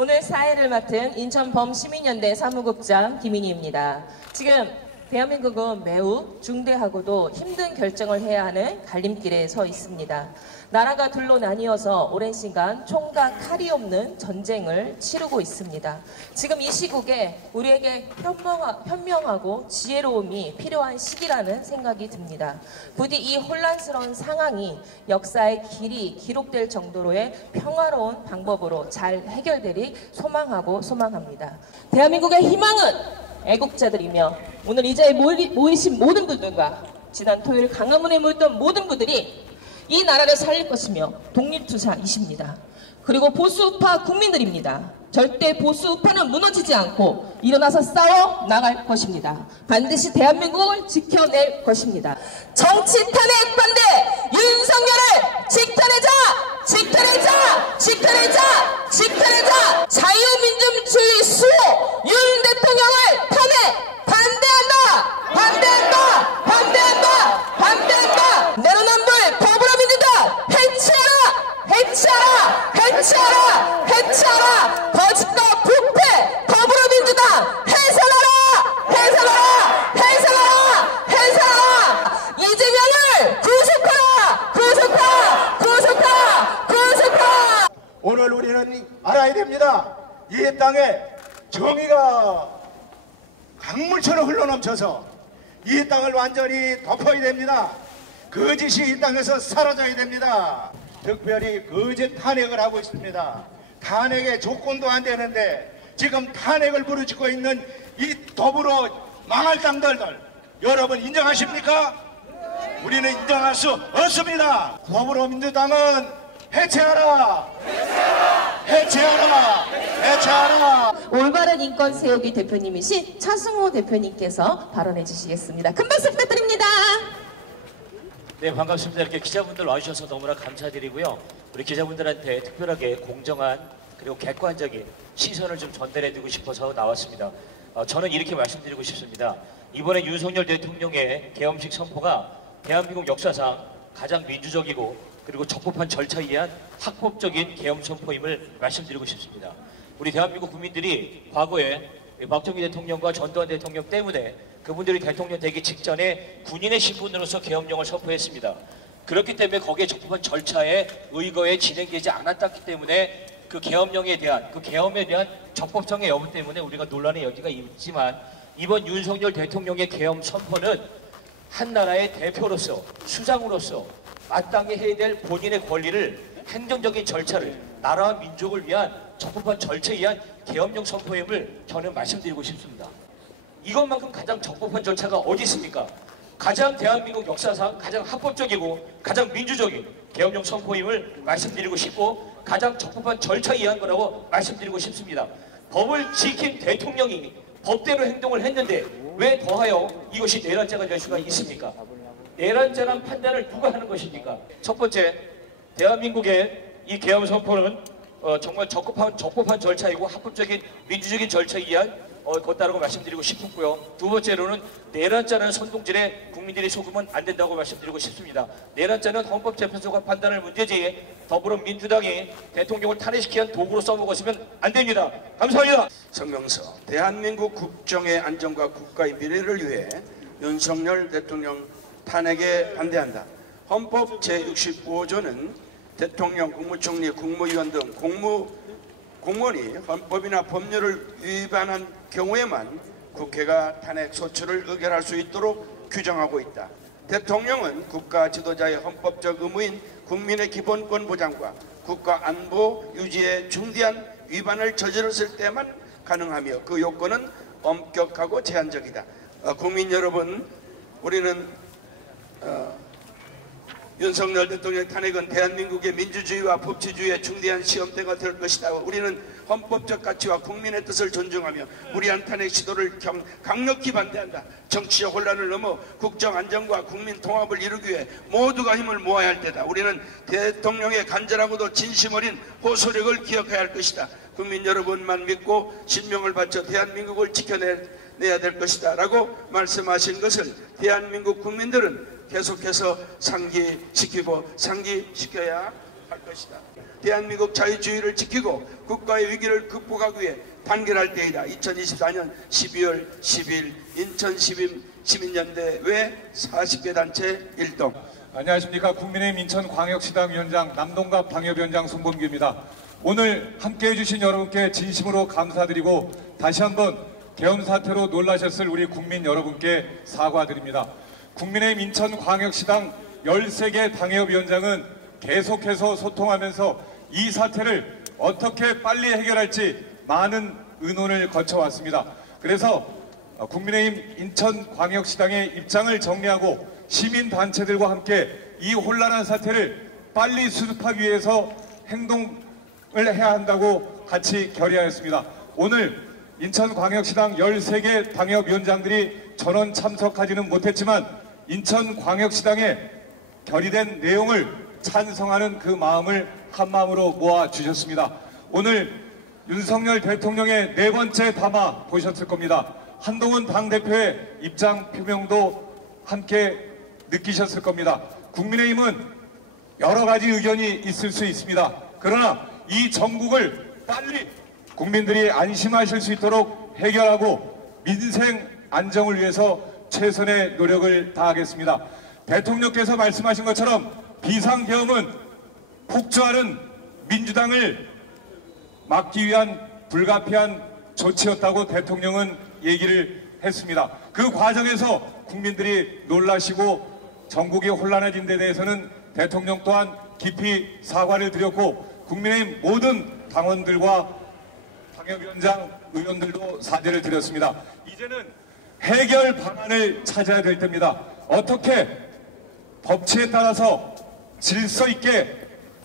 오늘 사회를 맡은 인천범시민연대 사무국장 김인희입니다. 지금 대한민국은 매우 중대하고도 힘든 결정을 해야 하는 갈림길에 서 있습니다. 나라가 둘로 나뉘어서 오랜 시간 총과 칼이 없는 전쟁을 치르고 있습니다. 지금 이 시국에 우리에게 현명하고 지혜로움이 필요한 시기라는 생각이 듭니다. 부디 이 혼란스러운 상황이 역사의 길이 기록될 정도로의 평화로운 방법으로 잘 해결되리 소망합니다. 대한민국의 희망은 애국자들이며 오늘 이 자리에 모이신 모든 분들과 지난 토요일 강화문에 모였던 모든 분들이 이 나라를 살릴 것이며 독립투사이십니다. 그리고 보수우파 국민들입니다. 절대 보수우파는 무너지지 않고 일어나서 싸워 나갈 것입니다. 반드시 대한민국을 지켜낼 것입니다. 정치 탄핵 반대! 윤석열을 지켜내자! 지켜내자! 지켜내자! 지켜내자! 자유민주주의 수호! 윤 대통령을 탄핵! 반대한다! 반대한다! 반대한다! 반대한다! 내로남불 더불어민주당 해체하라! 해체하라! 해체하라! 해체하라! 거짓과 부패 더불어민주당 해산하라! 해산하라! 해산하라! 해산하라! 이재명을 구속하라! 구속하라! 구속하라! 구속하라! 오늘 우리는 알아야 됩니다. 이 땅에 정의가 강물처럼 흘러넘쳐서 이 땅을 완전히 덮어야 됩니다. 거짓이 이 땅에서 사라져야 됩니다. 특별히 거짓 탄핵을 하고 있습니다. 탄핵의 조건도 안 되는데 지금 탄핵을 부르짖고 있는 이 더불어 망할 당들들 여러분 인정하십니까? 우리는 인정할 수 없습니다. 더불어민주당은 해체하라! 해체하라! 해체하라! 해체하라! 올바른 인권 세우기 대표님이신 차승호 대표님께서 발언해 주시겠습니다. 큰 박수 부탁드립니다. 네, 반갑습니다. 이렇게 기자분들 와주셔서 너무나 감사드리고요. 우리 기자분들한테 특별하게 공정한 그리고 객관적인 시선을 좀 전달해드리고 싶어서 나왔습니다. 저는 이렇게 말씀드리고 싶습니다. 이번에 윤석열 대통령의 계엄식 선포가 대한민국 역사상 가장 민주적이고 그리고 적법한 절차에 의한 합법적인 계엄 선포임을 말씀드리고 싶습니다. 우리 대한민국 국민들이 과거에 박정희 대통령과 전두환 대통령 때문에 그분들이 대통령 되기 직전에 군인의 신분으로서 계엄령을 선포했습니다. 그렇기 때문에 거기에 적법한 절차에 의거에 진행되지 않았기 때문에 그 계엄령에 대한 그 계엄에 대한 적법성의 여부 때문에 우리가 논란의 여지가 있지만 이번 윤석열 대통령의 계엄 선포는 한 나라의 대표로서 수장으로서 마땅히 해야 될 본인의 권리를 행정적인 절차를 나라와 민족을 위한 적법한 절차에 의한 계엄령 선포임을 저는 말씀드리고 싶습니다. 이것만큼 가장 적법한 절차가 어디 있습니까? 가장 대한민국 역사상 가장 합법적이고 가장 민주적인 계엄령 선포임을 말씀드리고 싶고 가장 적법한 절차에 의한 거라고 말씀드리고 싶습니다. 법을 지킨 대통령이 법대로 행동을 했는데 왜 더하여 이것이 내란죄가 될 수가 있습니까? 내란죄란 판단을 누가 하는 것입니까? 첫 번째, 대한민국의 이 계엄 선포는 정말 적법한 절차이고 합법적인 민주적인 절차에 의한 것다라고 말씀드리고 싶고요. 두 번째로는 내란죄라는 선동질에 국민들이 속으면 안 된다고 말씀드리고 싶습니다. 내란죄는 헌법재판소가 판단할 문제지 더불어민주당이 대통령을 탄핵시키기 위한 도구로 써먹었으면 안 됩니다. 감사합니다. 성명서 대한민국 국정의 안정과 국가의 미래를 위해 윤석열 대통령 탄핵에 반대한다. 헌법 제65조는 대통령, 국무총리, 국무위원 등 공무원이 헌법이나 법률을 위반한 경우에만 국회가 탄핵 소추를 의결할 수 있도록 규정하고 있다. 대통령은 국가 지도자의 헌법적 의무인 국민의 기본권 보장과 국가 안보 유지에 중대한 위반을 저질렀을 때만 가능하며 그 요건은 엄격하고 제한적이다. 국민 여러분, 우리는 윤석열 대통령 탄핵은 대한민국의 민주주의와 법치주의의 중대한 시험대가 될 것이다. 우리는 헌법적 가치와 국민의 뜻을 존중하며 무리한 탄핵 시도를 강력히 반대한다. 정치적 혼란을 넘어 국정 안정과 국민 통합을 이루기 위해 모두가 힘을 모아야 할 때다. 우리는 대통령의 간절하고도 진심 어린 호소력을 기억해야 할 것이다. 국민 여러분만 믿고 신명을 바쳐 대한민국을 지켜내야 될 것이다 라고 말씀하신 것을 대한민국 국민들은 계속해서 상기시키고 상기시켜야 할 것이다. 대한민국 자유주의를 지키고 국가의 위기를 극복하기 위해 단결할 때이다. 2024년 12월 10일 인천 시민연대 외 40개 단체 일동. 안녕하십니까. 국민의힘 인천광역시당 위원장 남동갑 당협위원장 손범규입니다. 오늘 함께해 주신 여러분께 진심으로 감사드리고 다시 한번 계엄 사태로 놀라셨을 우리 국민 여러분께 사과드립니다. 국민의힘 인천광역시당 13개 당협위원장은 계속해서 소통하면서 이 사태를 어떻게 빨리 해결할지 많은 의논을 거쳐왔습니다. 그래서 국민의힘 인천광역시당의 입장을 정리하고 시민단체들과 함께 이 혼란한 사태를 빨리 수습하기 위해서 행동을 해야 한다고 같이 결의하였습니다. 오늘 인천광역시당 13개 당협위원장들이 전원 참석하지는 못했지만 인천광역시당에 결의된 내용을 찬성하는 그 마음을 한마음으로 모아주셨습니다. 오늘 윤석열 대통령의 4번째 담화 보셨을 겁니다. 한동훈 당대표의 입장 표명도 함께 느끼셨을 겁니다. 국민의힘은 여러 가지 의견이 있을 수 있습니다. 그러나 이 전국을 빨리 국민들이 안심하실 수 있도록 해결하고 민생 안정을 위해서 최선의 노력을 다하겠습니다. 대통령께서 말씀하신 것처럼 비상계엄은 폭주하는 민주당을 막기 위한 불가피한 조치였다고 대통령은 얘기를 했습니다. 그 과정에서 국민들이 놀라시고 전국이 혼란해진 데 대해서는 대통령 또한 깊이 사과를 드렸고 국민의힘 모든 당원들과 당협위원장, 의원들도 사죄를 드렸습니다. 이제는 해결 방안을 찾아야 될 때입니다. 어떻게 법치에 따라서 질서 있게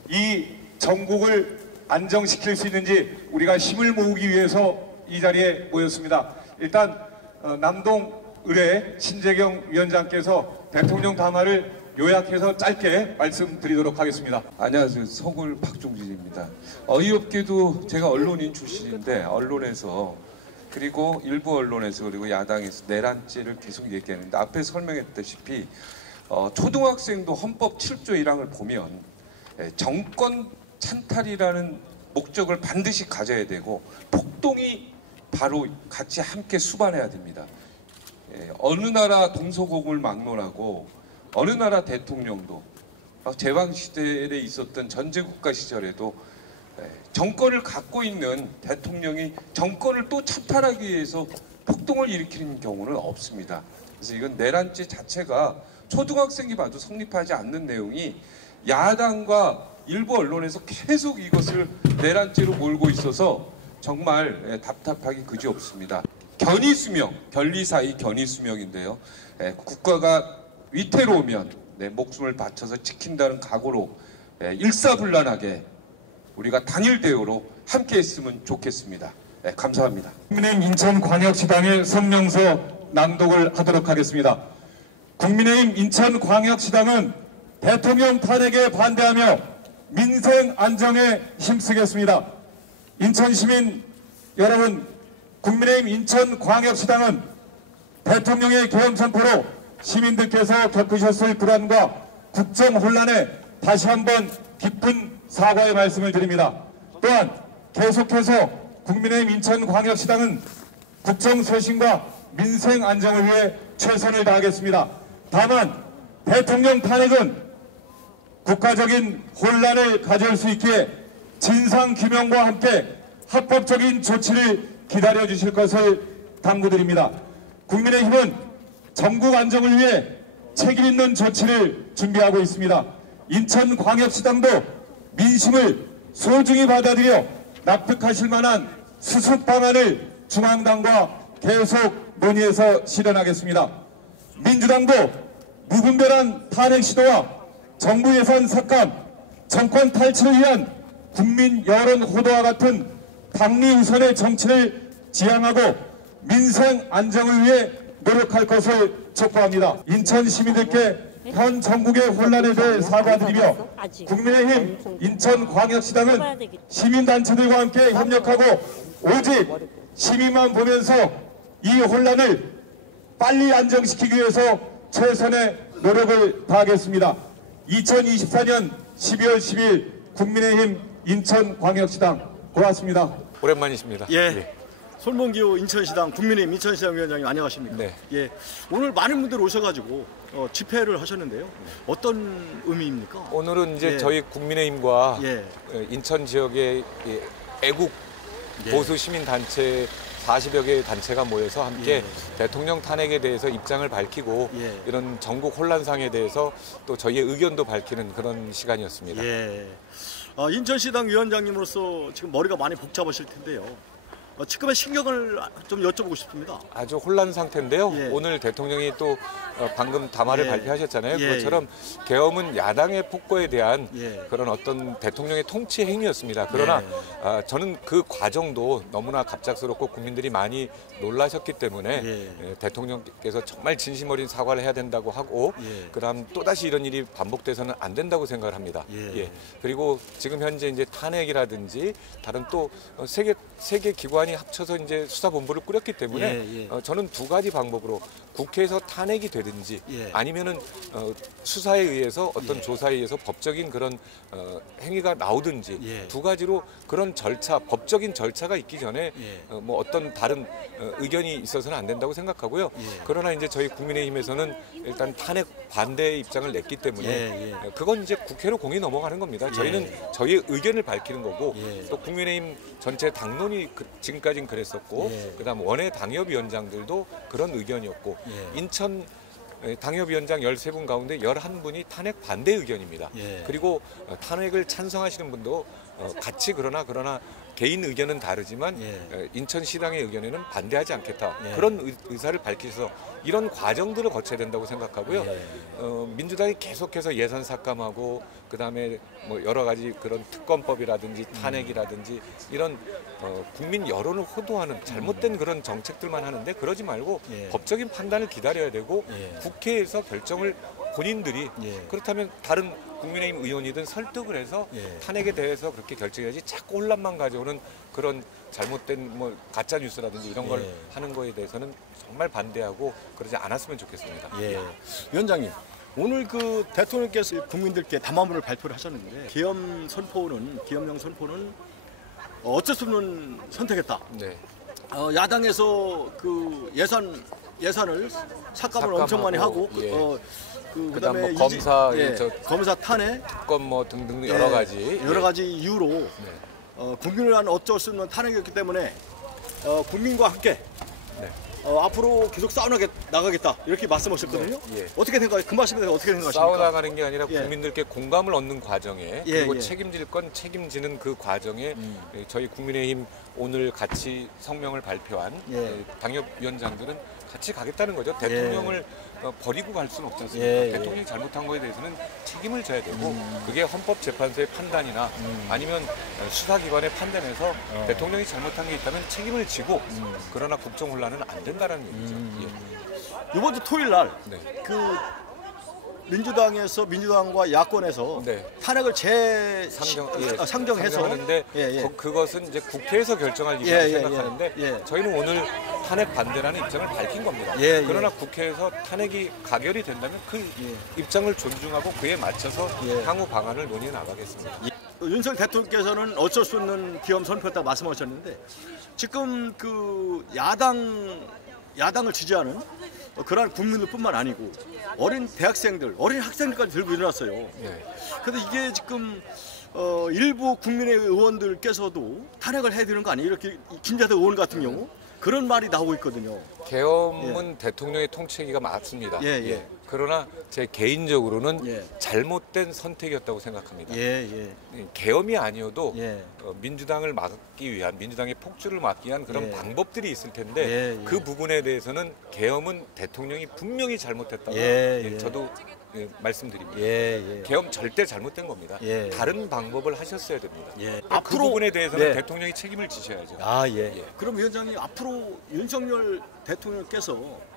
이 전국을 안정시킬 수 있는지 우리가 힘을 모으기 위해서 이 자리에 모였습니다. 일단 남동 의뢰 신재경 위원장께서 대통령 담화를 요약해서 짧게 말씀드리도록 하겠습니다. 안녕하세요. 서울 박종진입니다. 어이없게도 제가 언론인 출신인데 언론에서 그리고 일부 언론에서 그리고 야당에서 내란죄를 계속 얘기하는데 앞에 설명했다시피 초등학생도 헌법 7조 1항을 보면 정권 찬탈이라는 목적을 반드시 가져야 되고 폭동이 바로 같이 함께 수반해야 됩니다. 어느 나라 동서고금을 막론하고 어느 나라 대통령도 제왕시대에 있었던 전제국가 시절에도 정권을 갖고 있는 대통령이 정권을 또 찬탈하기 위해서 폭동을 일으키는 경우는 없습니다. 그래서 이건 내란죄 자체가 초등학생이 봐도 성립하지 않는 내용이 야당과 일부 언론에서 계속 이것을 내란죄로 몰고 있어서 정말 답답하기 그지없습니다. 견이수명, 견리사의 견이수명인데요. 국가가 위태로우면 내 목숨을 바쳐서 지킨다는 각오로 일사불란하게 우리가 단일 대우로 함께 했으면 좋겠습니다. 감사합니다. 국민의힘 인천광역시당의 성명서 낭독을 하도록 하겠습니다. 국민의힘 인천광역시당은 대통령 탄핵에 반대하며 민생 안정에 힘쓰겠습니다. 인천시민 여러분, 국민의힘 인천광역시당은 대통령의 계엄 선포로 시민들께서 겪으셨을 불안과 국정 혼란에 다시 한번 깊은 사과의 말씀을 드립니다. 또한 계속해서 국민의힘 인천광역시당은 국정쇄신과 민생 안정을 위해 최선을 다하겠습니다. 다만 대통령 탄핵은 국가적인 혼란을 가져올 수 있기에 진상규명과 함께 합법적인 조치를 기다려주실 것을 당부드립니다. 국민의힘은 전국 안정을 위해 책임 있는 조치를 준비하고 있습니다. 인천광역시당도 민심을 소중히 받아들여 납득하실 만한 수습 방안을 중앙당과 계속 논의해서 실현하겠습니다. 민주당도 무분별한 탄핵 시도와 정부 예산 삭감, 정권 탈취를 위한 국민 여론 호도와 같은 당리 우선의 정치를 지향하고 민생 안정을 위해 노력할 것을 촉구합니다. 인천 시민들께 현 전국의 혼란에 대해 사과드리며 국민의힘 인천광역시당은 시민단체들과 함께 협력하고 오직 시민만 보면서 이 혼란을 빨리 안정시키기 위해서 최선의 노력을 다하겠습니다. 2024년 12월 10일 국민의힘 인천광역시당 고맙습니다. 오랜만이십니다. 예. 손봉기호 인천시당 국민의힘 인천시당 위원장님 안녕하십니까? 네. 예. 오늘 많은 분들 오셔가지고 집회를 하셨는데요. 어떤 의미입니까? 오늘은 이제 예. 저희 국민의힘과 예. 인천 지역의 애국 예. 보수 시민 단체 40여 개의 단체가 모여서 함께 예. 대통령 탄핵에 대해서 입장을 밝히고 예. 이런 전국 혼란상에 대해서 또 저희의 의견도 밝히는 그런 시간이었습니다. 예. 인천시당 위원장님으로서 지금 머리가 많이 복잡하실 텐데요. 지금의 신경을 좀 여쭤보고 싶습니다. 아주 혼란 상태인데요. 예. 오늘 대통령이 또 방금 담화를 예. 발표하셨잖아요. 예. 그것처럼 계엄은 야당의 폭거에 대한 예. 그런 어떤 대통령의 통치 행위였습니다. 그러나 저는 그 과정도 너무나 갑작스럽고 국민들이 많이 놀라셨기 때문에 예. 대통령께서 정말 진심 어린 사과를 해야 된다고 하고 예. 그다음 또다시 이런 일이 반복돼서는 안 된다고 생각을 합니다. 예. 그리고 지금 현재 이제 탄핵이라든지 다른 또 세계 기관이 합쳐서 이제 수사본부를 꾸렸기 때문에 저는 두 가지 방법으로 국회에서 탄핵이 되든지 예. 아니면은 수사에 의해서 어떤 조사에 의해서 법적인 그런 행위가 나오든지 예. 두 가지로 그런 절차, 법적인 절차가 있기 전에 뭐 어떤 다른 의견이 있어서는 안 된다고 생각하고요. 그러나 이제 저희 국민의힘에서는 일단 탄핵 반대의 입장을 냈기 때문에 그건 이제 국회로 공이 넘어가는 겁니다. 저희는 저희의 의견을 밝히는 거고 또 국민의힘 전체 당론이 지금까지는 그랬었고 그다음 원외 당협위원장들도 그런 의견이었고 인천 당협위원장 13분 가운데 11분이 탄핵 반대 의견입니다. 그리고 탄핵을 찬성하시는 분도 같이 그러나 개인 의견은 다르지만 인천시당의 의견에는 반대하지 않겠다. 그런 의사를 밝히셔서 이런 과정들을 거쳐야 된다고 생각하고요. 민주당이 계속해서 예산 삭감하고 그다음에 뭐 여러 가지 그런 특검법이라든지 탄핵이라든지 이런 국민 여론을 호도하는 잘못된 그런 정책들만 하는데 그러지 말고 법적인 판단을 기다려야 되고 국회에서 결정을 본인들이 그렇다면 다른 국민의힘 의원이든 설득을 해서 탄핵에 대해서 그렇게 결정해야지 자꾸 혼란만 가져오는 그런 잘못된 뭐 가짜 뉴스라든지 이런 걸 하는 거에 대해서는 정말 반대하고 그러지 않았으면 좋겠습니다. 위원장님, 오늘 그 대통령께서 국민들께 담화문을 발표를 하셨는데 계엄령 선포는 어쩔 수 없는 선택했다. 네. 야당에서 그 예산을 삭감을 엄청 많이 하고 그다음 그다음에 뭐 검사 탄핵 특검 뭐 등등 여러 가지 이유로 국민을 위한 어쩔 수 없는 탄핵이었기 때문에 국민과 함께 앞으로 계속 싸워나가겠다 이렇게 말씀하셨거든요. 어떻게 생각해요? 그 말씀에 대해서 어떻게 생각하십니까? 싸워나가는 게 아니라 국민들께 공감을 얻는 과정에 그리고 책임질 건 책임지는 그 과정에 저희 국민의힘 오늘 같이 성명을 발표한 당협위원장들은 같이 가겠다는 거죠. 대통령을 버리고 갈 수는 없지 않습니까? 대통령이 잘못한 거에 대해서는 책임을 져야 되고 그게 헌법재판소의 판단이나 아니면 수사기관의 판단에서 대통령이 잘못한 게 있다면 책임을 지고 그러나 국정혼란은 안 된다는 얘기죠. 이번 주 토요일 날 민주당과 야권에서 탄핵을 상정하는데 그것은 이제 국회에서 결정할 일이라고 생각하는데 저희는 오늘 탄핵 반대라는 입장을 밝힌 겁니다. 그러나 국회에서 탄핵이 가결이 된다면 그 입장을 존중하고 그에 맞춰서 향후 방안을 논의해 나가겠습니다. 윤석열 대통령께서는 어쩔 수 없는 계엄 선포했다고 말씀하셨는데 지금 그 야당을 지지하는 그러한 국민들뿐만 아니고 어린 대학생들, 어린 학생들까지 들고 일어났어요. 그런데 이게 지금 일부 국민의 의원들께서도 탄핵을 해야 되는 거 아니에요? 이렇게 김재대 의원 같은 경우 그런 말이 나오고 있거든요. 계엄은 대통령의 통치기가 맞습니다. 그러나 제 개인적으로는 잘못된 선택이었다고 생각합니다. 계엄이 아니어도 민주당을 막기 위한, 민주당의 폭주를 막기 위한 그런 방법들이 있을 텐데 그 부분에 대해서는 계엄은 대통령이 분명히 잘못했다고 저도 말씀드립니다. 계엄 절대 잘못된 겁니다. 다른 방법을 하셨어야 됩니다. 그 부분에 대해서는 대통령이 책임을 지셔야죠. 그럼 위원장님 앞으로 윤석열 대통령께서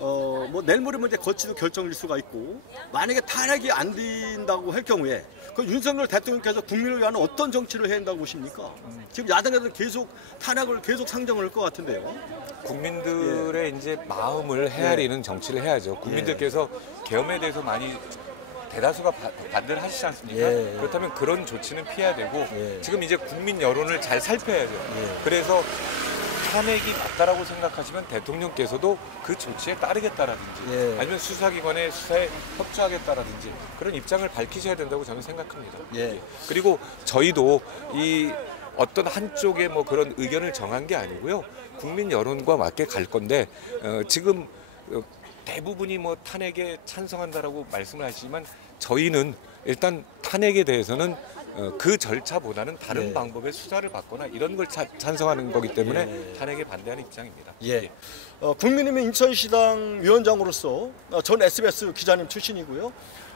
뭐 내일 모레 이제 거치도 결정일 수가 있고 만약에 탄핵이 안 된다고 할 경우에 그 윤석열 대통령께서 국민을 위한 어떤 정치를 해야 한다고 보십니까? 지금 야당에서 계속 탄핵을 계속 상정을 할 것 같은데요. 국민들의 이제 마음을 헤아리는 정치를 해야죠. 국민들께서 계엄에 대해서 많이 대다수가 반대를 하시지 않습니까? 예. 그렇다면 그런 조치는 피해야 되고 예. 지금 이제 국민 여론을 잘 살펴야죠. 예. 그래서 탄핵이 맞다라고 생각하시면 대통령께서도 그 조치에 따르겠다라든지 예. 아니면 수사기관의 수사에 협조하겠다라든지 그런 입장을 밝히셔야 된다고 저는 생각합니다. 예. 그리고 저희도 이 어떤 한쪽의 뭐 그런 의견을 정한 게 아니고요. 국민 여론과 맞게 갈 건데 지금 대부분이 뭐 탄핵에 찬성한다라고 말씀을 하시지만 저희는 일단 탄핵에 대해서는 그 절차보다는 다른 예. 방법의 수사를 받거나 이런 걸 찬성하는 거기 때문에 예. 탄핵에 반대하는 입장입니다. 예. 국민의힘 인천시당 위원장으로서 전 SBS 기자님 출신이고요.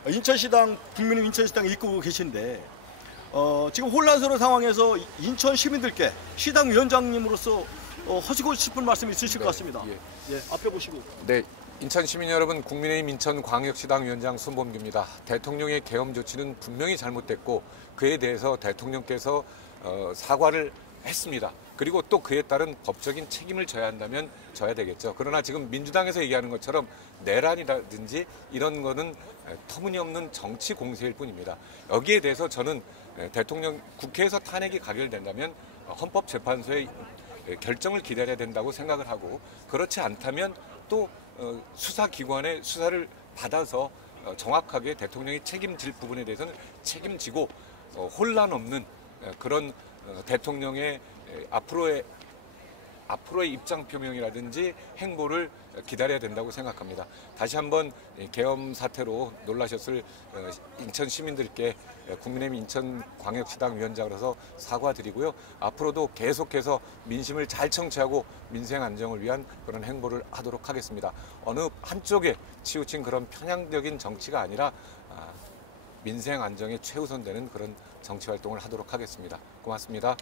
인천시당 국민의힘 인천시당 이끌고 계신데 지금 혼란스러운 상황에서 인천 시민들께 시당 위원장님으로서 하시고 싶은 말씀이 있으실 것 같습니다. 예. 예, 앞에 보시고. 네, 인천 시민 여러분, 국민의힘 인천광역시당 위원장 손범규입니다. 대통령의 계엄 조치는 분명히 잘못됐고 그에 대해서 대통령께서 사과를 했습니다. 그리고 또 그에 따른 법적인 책임을 져야 한다면 져야 되겠죠. 그러나 지금 민주당에서 얘기하는 것처럼 내란이라든지 이런 거는 터무니없는 정치 공세일 뿐입니다. 여기에 대해서 저는 대통령 국회에서 탄핵이 가결된다면 헌법재판소의 결정을 기다려야 된다고 생각을 하고 그렇지 않다면 또 수사기관의 수사를 받아서 정확하게 대통령이 책임질 부분에 대해서는 책임지고 혼란 없는 그런 대통령의 앞으로의 입장 표명이라든지 행보를 기다려야 된다고 생각합니다. 다시 한번 계엄 사태로 놀라셨을 인천 시민들께 국민의힘 인천광역시당 위원장으로서 사과드리고요. 앞으로도 계속해서 민심을 잘 청취하고 민생 안정을 위한 그런 행보를 하도록 하겠습니다. 어느 한쪽에 치우친 그런 편향적인 정치가 아니라 민생 안정에 최우선되는 그런 정치 활동을 하도록 하겠습니다. 고맙습니다.